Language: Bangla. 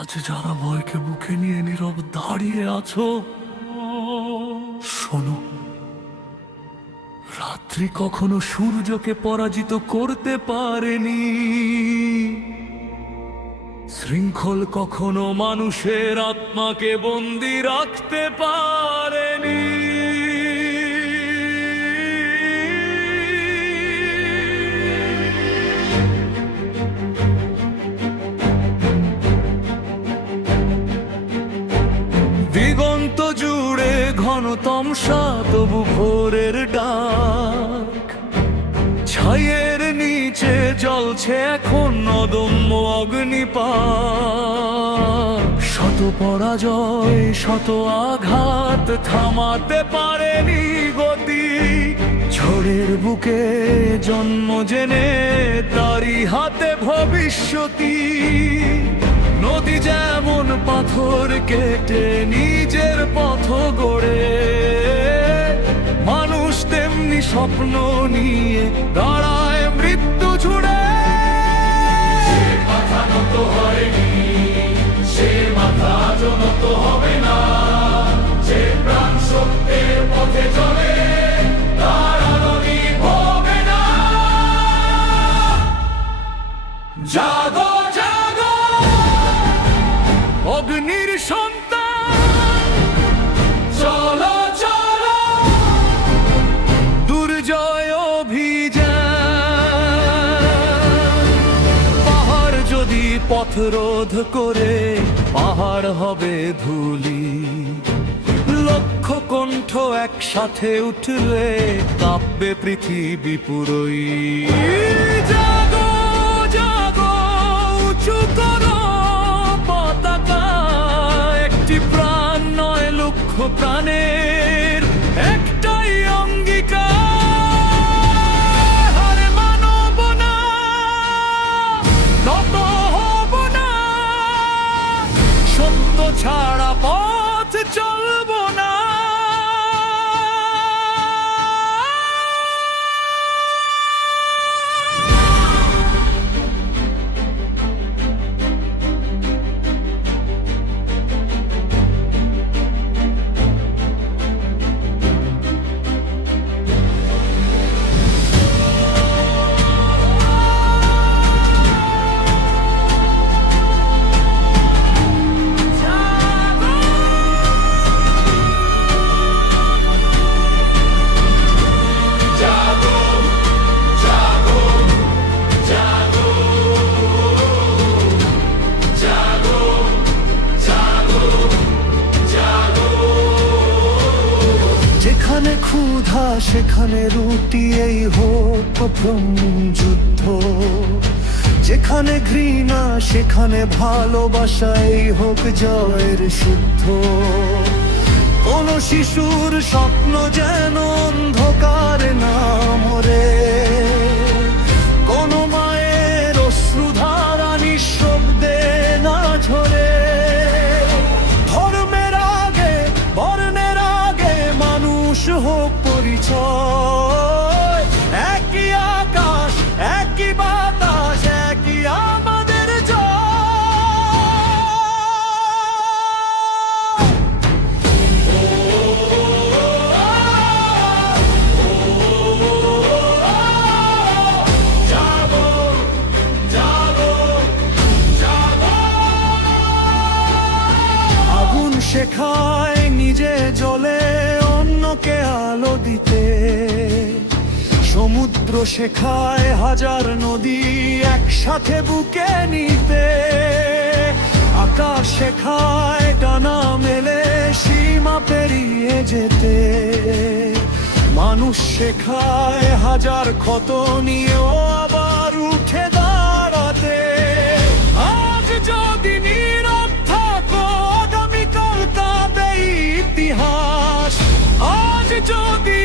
আজ যারা ভয়কে বুকে নিয়ে নীরব দাঁড়িয়ে আছো, শোনো, রাত্রি কখনো সূর্যকে পরাজিত করতে পারেনি। শৃঙ্খল কখনো মানুষের আত্মাকে বন্দী রাখতে পারেনি। দিগন্ত জুড়ে ঘন তমসা, তবু ভোরের ডাক। ছাইয়ের নিচে জ্বলছে এখন অদম্য অগ্নিপাত। শত পরাজয়, শত আঘাত থামাতে পারেনি গতি। ঝড়ের বুকে জন্ম জেনে তারি হাতে ভবিষ্যতি। নদী যেমন পাথর কেটে নিজের পথ গড়ে, মানুষ তেমনি স্বপ্ন নিয়ে দাঁড়ায় মৃত্যু ছুড়ে। সে মাথা নত হয়নি, সে মাথা আজ নত হবে না। যে প্রাণ সত্যের পথে চলে, তার আলো নিভবে না। জাগো জাগো অগ্নির সন্তান, চলো চলো দুর্জয় অভিযান। পাহাড় যদি পথ রোধ করে, পাহাড় হবে ধুলি। লক্ষ কণ্ঠ একসাথে উঠলে কাঁপবে পৃথিবী পুরোই। জাগো জাগো, উঁচু করো পতাকা। একটি প্রাণ নয়, লক্ষ প্রাণের একটাই অঙ্গীকার। হার মানব না, নত হব না, সত্য ছাড়া পথ চলব না। জাগো জাগো জাগো জাগো জাগো জাগো। যেখানে ক্ষুধা সেখানে রুটি, এই হোক প্রথম যুদ্ধ। যেখানে ঘৃণা সেখানে ভালোবাসা, এই হোক জয়ের শুদ্ধ। কোন শিশুর স্বপ্ন যেন অন্ধকার না মরে, কোন মায়ের অশ্রুধারা নিঃশব্দে না ঝরে। ধর্মের আগে, বর্ণের আগে মানুষ হোক পরিচয়। একই আকাশ, একই বাতাস, একই আমাদের জয়। জাগো জাগো জাগো। আগুন শেখায় নিজে জ্বলে অন্যকে আলো দিতে। সমুদ্র শেখায় হাজার নদী একসাথে বুকে নিতে। আকাশ শেখায় ডানা মেলে সীমা পেরিয়ে যেতে। মানুষ শেখায় হাজার ক্ষত নিয়েও আবার উঠে দাঁড়াতে। আজ যদি নীরব থাকো, আগামীকাল কাঁদবে ইতিহাস। আজ যদি